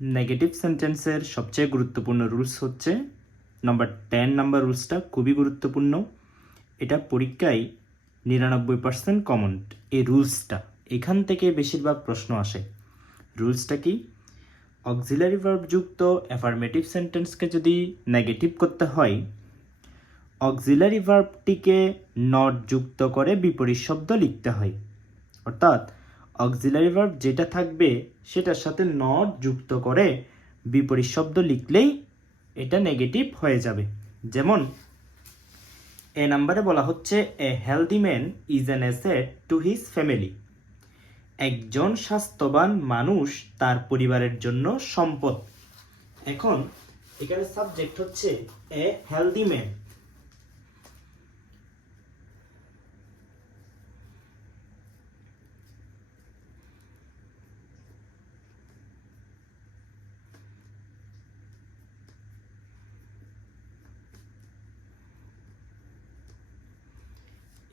Negative সেন্টেন্সের সবচেয়ে গুরুত্বপূর্ণ রুলস হচ্ছে নাম্বার 10 নাম্বার রুলসটা খুবই গুরুত্বপূর্ণ। এটা পরীক্ষায় 99% কমন এই রুলসটা, এখান থেকে বেশিরভাগ প্রশ্ন আসে। রুলসটা কি? অক্সিলারি ভার্ব যুক্ত অ্যাফার্মেটিভ সেন্টেন্সকে যদি নেগেটিভ করতে হয়, অক্সিলারি ভার্বটিকে নট যুক্ত করে বিপরীত শব্দ লিখতে হয়। অর্থাৎ অক্সিলারি ভার্ব যেটা থাকবে সেটার সাথে নট যুক্ত করে বিপরীত শব্দ লিখলেই এটা নেগেটিভ হয়ে যাবে। যেমন এ নাম্বারে বলা হচ্ছে এ healthy man is an asset to his family. একজন স্বাস্থ্যবান মানুষ তার পরিবারের জন্য সম্পদ। এখন এখানে সাবজেক্ট হচ্ছে এ হেলদি ম্যান।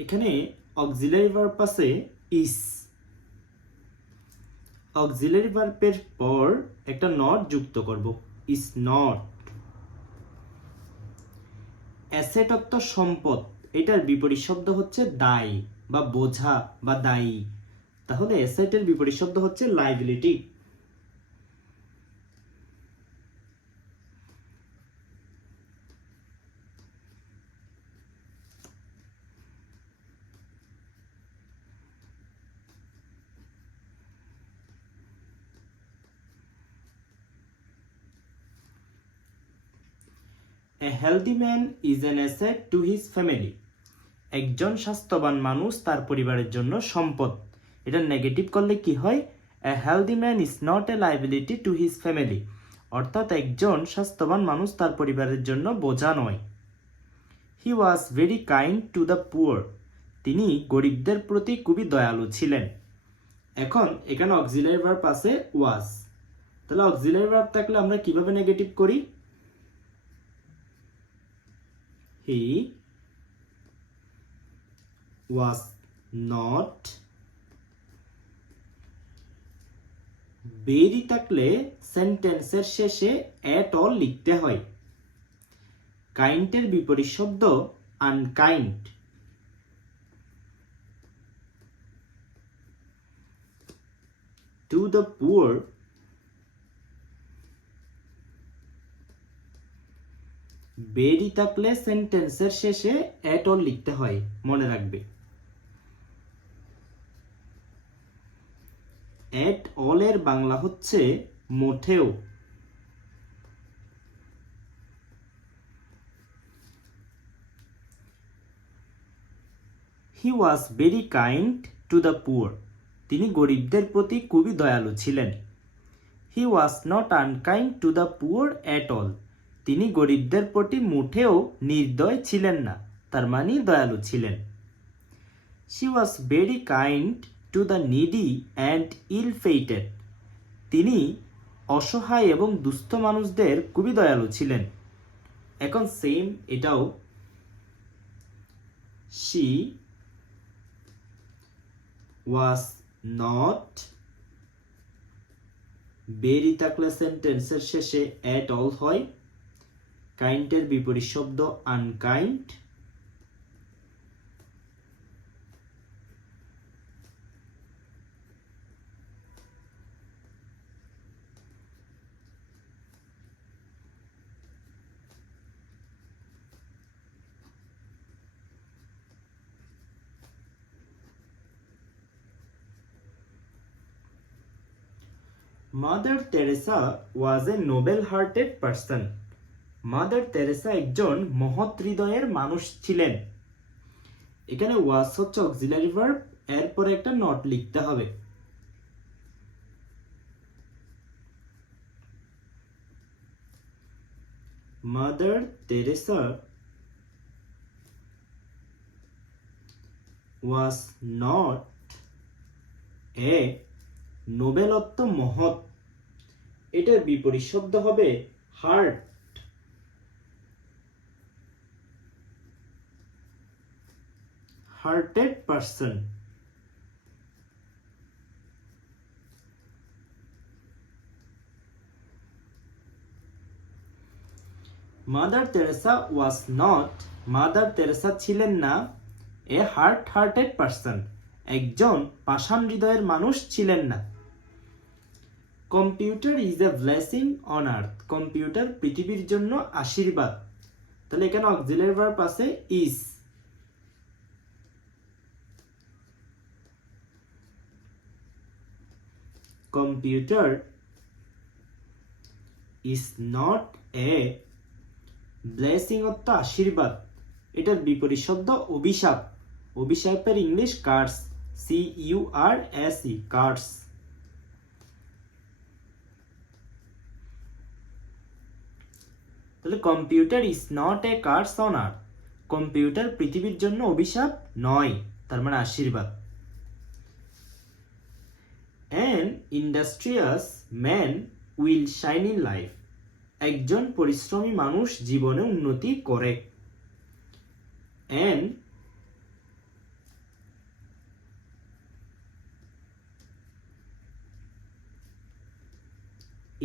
এখানে অক্সিলারি ভার্ব আছে ইস। অক্সিলারি ভার্বের পর একটা নট যুক্ত করব, ইস নট। অ্যাসেট অর্থ সম্পদ, এটার বিপরীত শব্দ হচ্ছে দায় বা বোঝা বা দায়ী। তাহলে অ্যাসেটের বিপরীত শব্দ হচ্ছে liability. A healthy man is an asset to his family. একজন স্বাস্থ্যবান মানুষ তার পরিবারের জন্য সম্পদ। এটা নেগেটিভ করলে কি হয়? A healthy man is not a liability to his family. অর্থাৎ একজন স্বাস্থ্যবান মানুষ তার পরিবারের জন্য বোঝা নয়। He was very kind to the poor. তিনি গরিবদের প্রতি খুবই দয়ালু ছিলেন। এখন এখানে অক্সিলারি ভার্ব আছে was। তাহলে অক্সিলারি ভার্ব থাকলে আমরা কিভাবে নেগেটিভ করি? He was not very থাকলে সেন্টেন্সের শেষে at all লিখতে হয়। কাইন্ডের বিপরীত শব্দ আনকাইন্ড। টু দ্য পুয়ার বেরি থাকলে সেন্টেন্সের শেষে at all লিখতে হয়, মনে রাখবে। at all এর বাংলা হচ্ছে মোটেও। He was very kind to the poor. তিনি গরিবদের প্রতি খুবই দয়ালু ছিলেন। He was not unkind to the poor at all. তিনি গরিবদের প্রতি মোটেও নির্দয় ছিলেন না, তার মানে দয়ালু ছিলেন। She was very kind to the needy and ill-fated. তিনি অসহায় এবং দুস্থ মানুষদের খুবই দয়ালু ছিলেন। এখন সেম এটাও, she was not very থাকলে সেন্টেন্সের শেষে at all হয়। কাইন্ডের বিপরীত শব্দ unkind. Mother Teresa was a noble hearted person. Mother Teresa একজন মহৎ হৃদয়ের মানুষ ছিলেন। এখানে ওয়াজ হচ্ছে অক্সিলারি ভার্ব, এরপরে একটা নট লিখতে হবে। Mother Teresa was not a Nobel অর্থ মহৎ, এটার বিপরীত শব্দ হবে heart. Hearted person. Mother Teresa mother Teresa ছিলেন না এ হার্টেড পার্সন, একজন পাষাণ হৃদয়ের মানুষ ছিলেন না। Computer is a blessing on earth, computer পৃথিবীর জন্য আশীর্বাদ। তাহলে এখানে অক্সিলারি ভার্ব আছে is. Computer is not a blessing অর্থ আশীর্বাদ, এটার বিপরীত শব্দ অভিশাপ। অভিশাপের ইংলিশ কার্স, CURSE, কার্স। তাহলে computer is not a curse on earth, computer পৃথিবীর জন্য অভিশাপ নয়, তার মানে আশীর্বাদ। An industrious man will shine in life, একজন পরিশ্রমী মানুষ জীবনে উন্নতি করে। An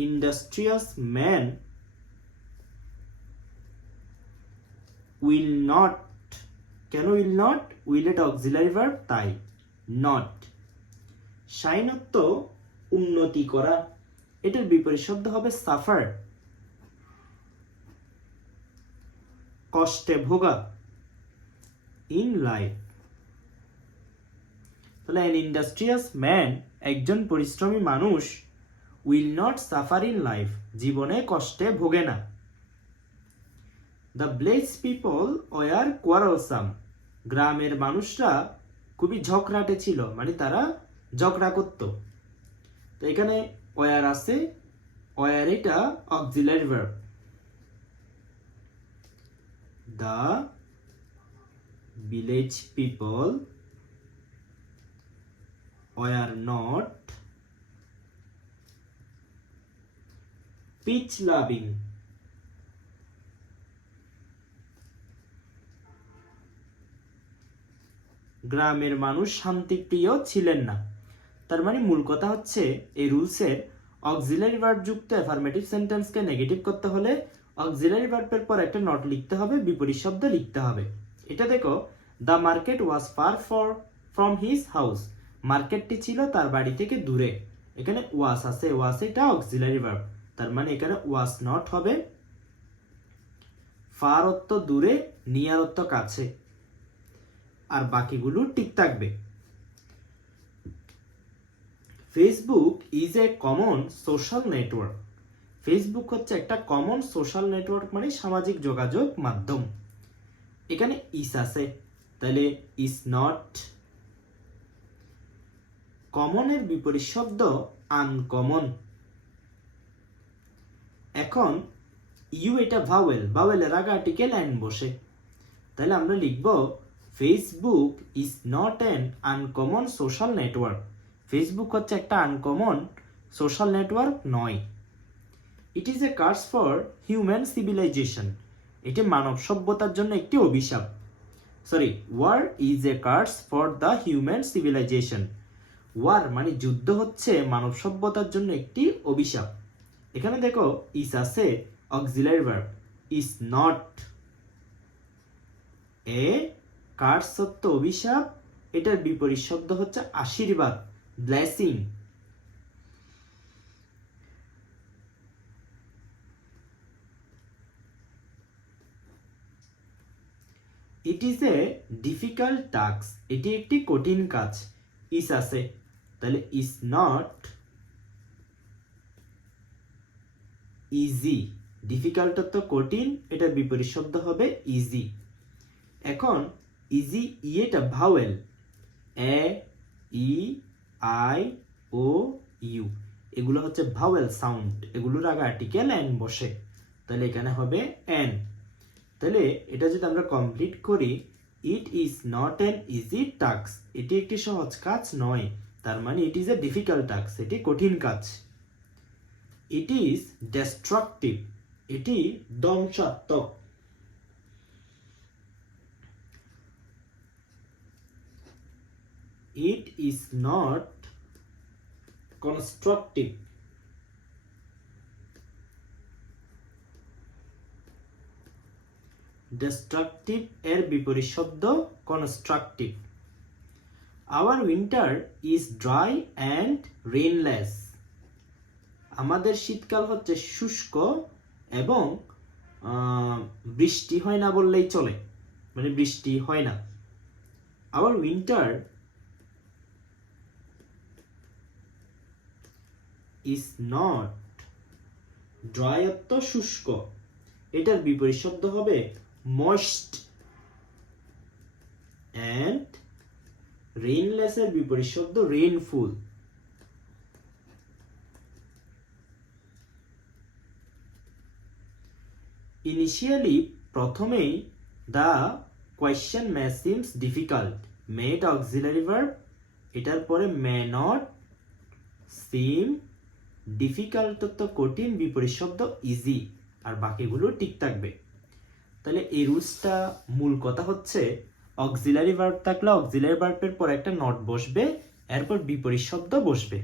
industrious man will not, কেন will not? will এটা অক্সিলারি ভার্ব, তাই not। শাইন অর্থ উন্নতি করা, এটার বিপরীত শব্দ হবে সাফার, কষ্টে ভোগা। ইন লাইফ, তাহলে an industrious man, একজন পরিশ্রমী মানুষ, will not suffer in life, জীবনে কষ্টে ভোগে না। The village people were quarrelsome, গ্রামের মানুষরা খুবই ঝগড়াটে ছিল, মানে তারা ঝগড়া করত। তো এখানে ওয়ার আছে, ওয়ার এটা auxiliary verb. The village people were not peace loving, গ্রামের মানুষ শান্তিপ্রিয় ছিলেন না। তার মানে মূল কথা হচ্ছে এই রুলসের অক্সিলারি ভার্ব যুক্ত অ্যাফার্মেটিভ সেন্টেন্সকে নেগেটিভ করতে হলে অক্সিলারি ভার্বের পর একটা নট লিখতে হবে, বিপরীত শব্দ লিখতে হবে। এটা দেখো, the market was far from his house, মার্কেটটি ছিল তার বাড়ি থেকে দূরে। এখানে ওয়াজ আছে, ওয়াজ এটা অক্সিলারি ভার্ব, তার মানে এখানে ওয়াজ নট হবে। ফার অর্থ দূরে, নিয়ার অর্থ কাছে, আর বাকিগুলো ঠিক থাকবে। Facebook is a common social network, Facebook হচ্ছে একটা কমন সোশ্যাল নেটওয়ার্ক, মানে সামাজিক যোগাযোগ মাধ্যম। এখানে ইস আছে, তাহলে ইজ নট। কমনের বিপরীত শব্দ আনকমন। এখন ইউ এটা ভাওয়েল, ভাওয়েলের আগে আর্টিকেল এন বসে, তাহলে আমরা লিখব Facebook is not an uncommon social network, Facebook হচ্ছে একটা আনকমন সোশ্যাল নেটওয়ার্ক নয়। It is a curse for human civilization, এটি মানব সভ্যতার জন্য একটি অভিশাপ। Sorry, war is a curse for the human civilization, war মানে যুদ্ধ হচ্ছে মানব সভ্যতার জন্য একটি অভিশাপ। এখানে দেখো ইস আছে auxiliary verb, is not. A curse সত্য অভিশাপ, এটার বিপরীত শব্দ হচ্ছে আশীর্বাদ, blessing. It is a difficult task, এটি একটি কঠিন কাজ। ইস আছে, তাহলে ইজ নট ইজি, ডিফিকাল্ট তো কঠিন, এটার বিপরীত শব্দ হবে ইজি। এখন ইজি ইয়েটা vowel, A E I O U, এগুলো হচ্ছে ভাওয়েল সাউন্ড, এগুলোর আগে আর্টিকেল এন বসে, তাহলে এখানে হবে এন। তাহলে এটা যদি আমরা কমপ্লিট করি, it is not an easy task, এটি একটি সহজ কাজ নয়, তার মানে ইট ইজ এ ডিফিকাল্ট টাস্ক, এটি কঠিন কাজ। ইট ইজ ডিস্ট্রাকটিভ, এটি ধ্বংসাত্মক। It is not constructive, destructive এর বিপরীত শব্দ constructive. Our winter is dry and rainless. আমাদের শীতকাল হচ্ছে শুষ্ক এবং বৃষ্টি হয় না বললেই চলে, মানে বৃষ্টি হয় না। Our winter is not dry অর্থ শুষ্ক, এটার বিপরীত শব্দ হবে ময়েস্ট, অ্যান্ড রেইনলেস এর বিপরীত শব্দ রেইনফুল। ইনিশিয়ালি প্রথমেই the question May seems difficult, made auxiliary verb, এটার পরে মে নট, সিম, ডিফিকাল্ট তো কঠিন, বিপরীত শব্দ ইজি, আর বাকিগুলো ঠিক থাকবে। তাহলে এই রুলসটা মূল কথা হচ্ছে অক্সিলারি ভার্ব থাকলে অক্সিলারি ভার্বের পর একটা নট বসবে, এরপর বিপরীত শব্দ বসবে।